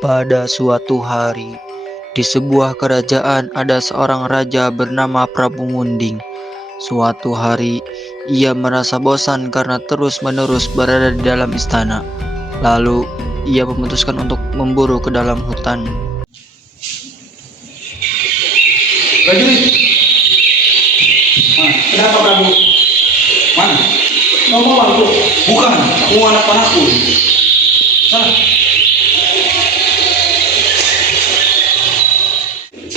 Pada suatu hari, di sebuah kerajaan ada seorang raja bernama Prabu Munding. Suatu hari, ia merasa bosan karena terus-menerus berada di dalam istana. Lalu, ia memutuskan untuk memburu ke dalam hutan. Prajurit, kenapa kamu? Mana? Kamu aku? Bukan, aku anak panahku. Sana.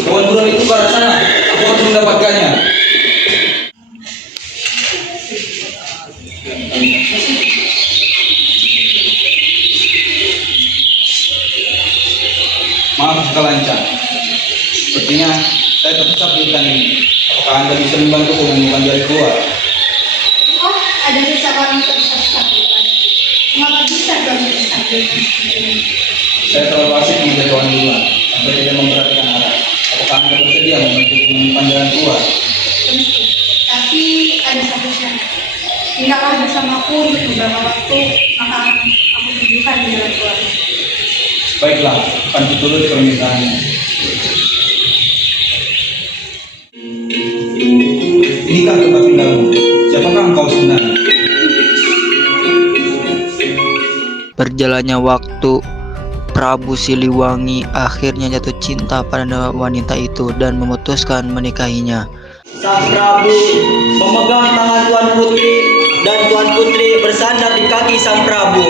Kawan buruan itu ke arah sana. Aku harus mendapatkannya. Maaf jika lancar. Sepertinya saya tersesat di hutan ini. Apakah Anda bisa membantuku menemukan jalan keluar? Oh, ada seseorang tersesat. Mengapa bisa kamu tersesat? Saya terlalu asik menjadi kawan buruan sampai tidak memperhatikan arah. Apakah Anda bersedia membantu menemukan jalan keluar? Tentu. Tapi ada satu syarat. Tinggallah bersamaku untuk beberapa waktu, maka aku tunjukkan jalan keluar. Baiklah, akan kuturut permintaannya. Inikah tempat tinggalmu? Siapakah engkau sebenarnya? Berjalannya waktu, Prabu Siliwangi akhirnya jatuh cinta pada wanita itu dan memutuskan menikahinya. Sang Prabu memegang tangan Tuan Putri dan Tuan Putri bersandar di kaki Sang Prabu.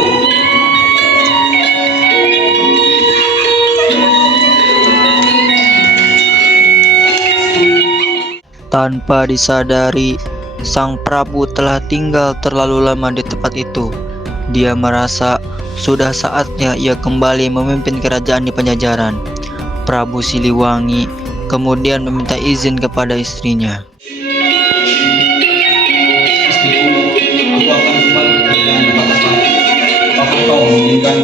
Tanpa disadari, Sang Prabu telah tinggal terlalu lama di tempat itu. Dia merasa sudah saatnya ia kembali memimpin kerajaan di Pajajaran. Prabu Siliwangi kemudian meminta izin kepada istrinya. Istriku, aku akan kembali ke kerajaan tempat asal. Apakah kau menginginkan?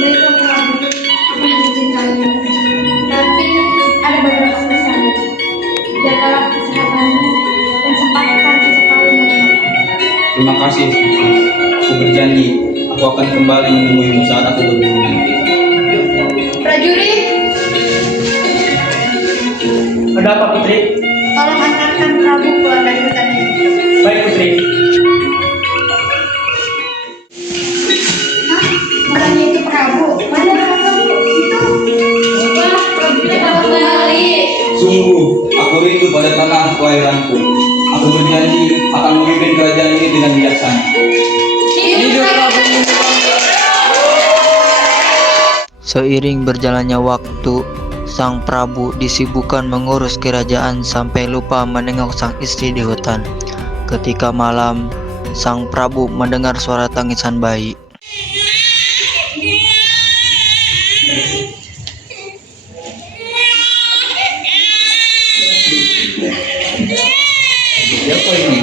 Baiklah Prabu, aku mengizinkannya. Tapi ada beberapa pesan. Jagalah kesehatanmu dan sempatkan sesekali menengok. Terima kasih, istriku. Aku berjanji, aku akan kembali menemuimu saat aku berburu nanti. Prajurit, Ada apa, Putri? tolong antarkan Prabu keluar dari hutan ini. Baik, Putri. Hah? Bukannya itu Prabu? Mana Prabu? Itu? Wah, prajurit dapat kembali. Sungguh, aku rindu pada tanah kelahiranku. Aku berjanji akan memimpin kerajaan ini dengan bijaksana. Hidup Prabu. Seiring berjalannya waktu, Sang Prabu disibukkan mengurus kerajaan sampai lupa menengok sang istri di hutan. Ketika malam, Sang Prabu mendengar suara tangisan bayi. Siapa ini?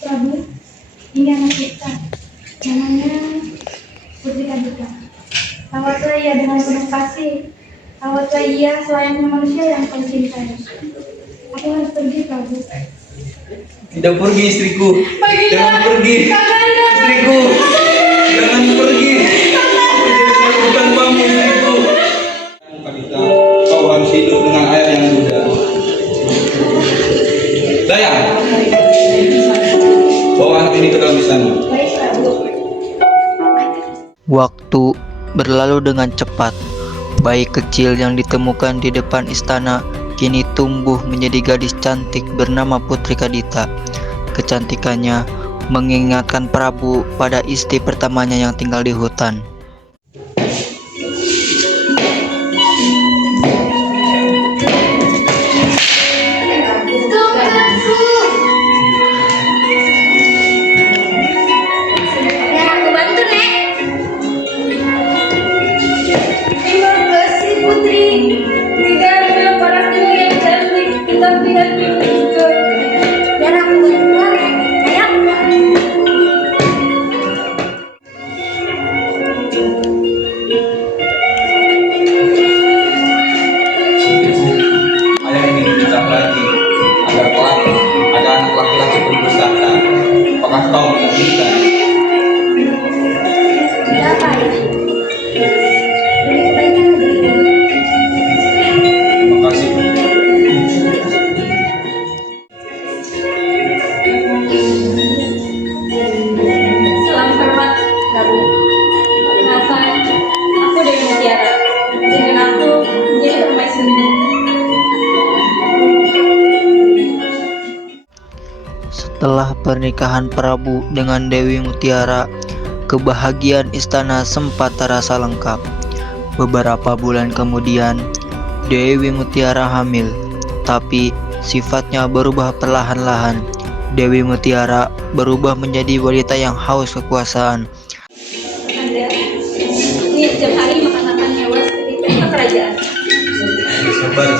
Prabu, ini anak kita. Namanya Putri Kadika. Rawatlah ia dengan penuh kasih. Rawatlah ia selayaknya manusia yang kau cintai. Aku harus pergi, Prabu. Tidak pergi istriku. Baginda, Jangan pergi. Kakanda. Istriku. Jangan pergi. Aku bukan kamu istriku. Kadita, kau harus hidup dengan air yang muda. Dayang, bawa anak ini ke dalam istana. Baik, Prabu. Waktu berlalu dengan cepat. Bayi kecil yang ditemukan di depan istana kini tumbuh menjadi gadis cantik bernama Putri Kadita. Kecantikannya mengingatkan Prabu pada istri pertamanya yang tinggal di hutan. Biar aku bantu, Nek. Terima kasih, Putri. Tidak ada parasmu yang cantik. Kita tidak juga. Biar aku bantu, Nek. Ayo. Setelah pernikahan Prabu dengan Dewi Mutiara, kebahagiaan istana sempat terasa lengkap. Beberapa bulan kemudian, Dewi Mutiara hamil, tapi sifatnya berubah perlahan-lahan. Dewi Mutiara berubah menjadi wanita yang haus kekuasaan. Anda, ini setiap hari makan mewah seperti itu ke kerajaan. Sabar,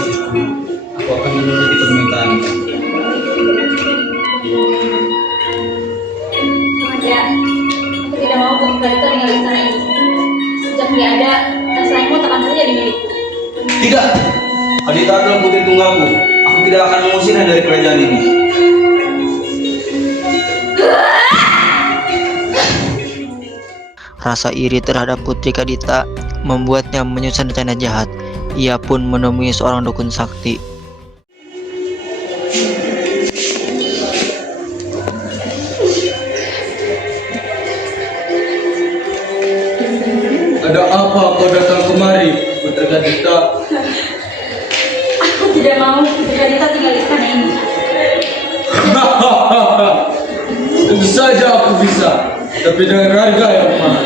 aku akan menuruti permintaan. Anda, aku tidak mau Kadita tinggal di sana ini. Sejak dia ada, dan selainmu takkan saja jadi milikku. Tidak, Kadita adalah putri tunggalku. Aku tidak akan mengusirnya dari kerajaan ini. Rasa iri terhadap Putri Kadita membuatnya menyusun rencana jahat. Ia pun menemui seorang dukun sakti. Ada apa kau datang kemari, Putri Kadita? Aku tidak mau Kadita tinggal di sana ini. Tentu saja aku bisa, tapi dengan harga yang mahal.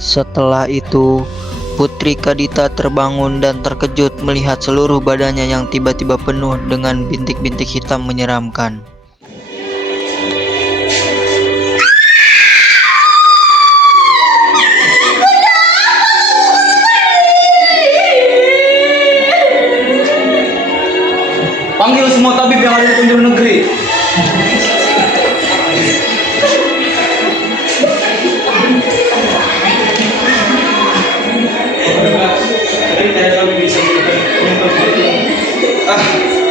Setelah itu, Putri Kadita terbangun dan terkejut melihat seluruh badannya yang tiba-tiba penuh dengan bintik-bintik hitam menyeramkan. Panggil semua tabib yang ada di penjuru negeri.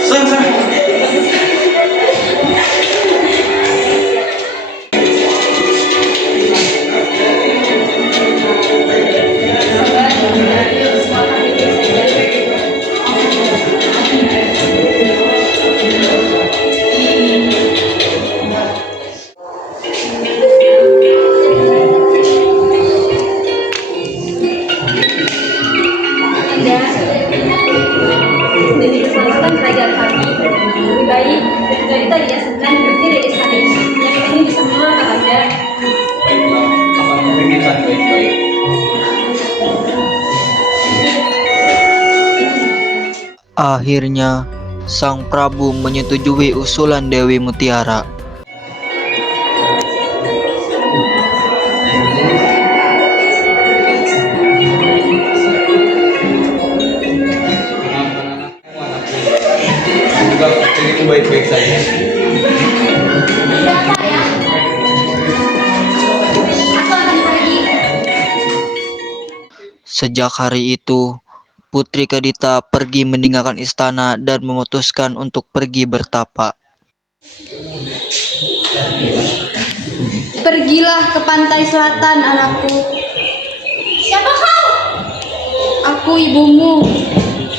Sang. Demi keselamatan kerajaan kami, lebih baik Kadita diasingkan berdiri di sana ini. Penyakit ini bisa menular ke Anda. Baiklah, akan memikirkan baik-baik. Akhirnya, Sang Prabu menyetujui usulan Dewi Mutiara. Semoga dirimu baik-baik saja. Tidak apa ya? Aku akan pergi. Sejak hari itu, Putri Kadita pergi meninggalkan istana dan memutuskan untuk pergi bertapa. Pergilah ke pantai selatan, anakku. Siapa kau? Aku ibumu.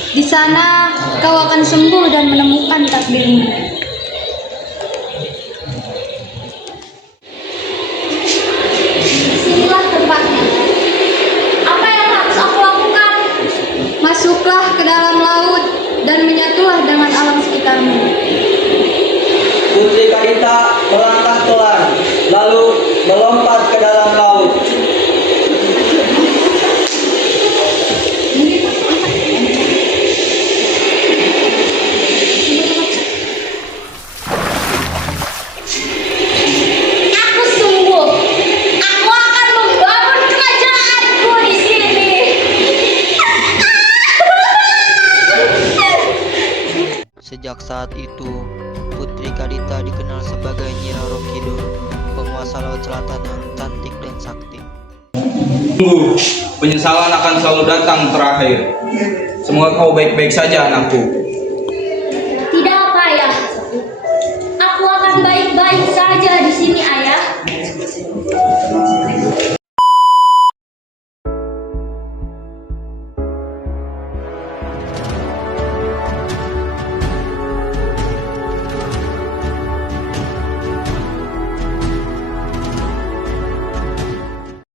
Di sana kau akan sembuh dan menemukan takdirmu. Sinilah tempatnya. Apa yang harus aku lakukan? Masuklah ke dalam laut dan menyatulah dengan alam sekitarmu. Putri Kadita melangkah pelan, lalu melompat ke dalam laut. Aku sungguh. Aku akan membangun kerajaanku di sini. Sejak saat itu, Putri Kadita dikenal sebagai Nyi Roro Kidul, penguasa Laut Selatan yang cantik dan sakti. Tunggu, penyesalan akan selalu datang terakhir. Semoga kau baik-baik saja, anakku.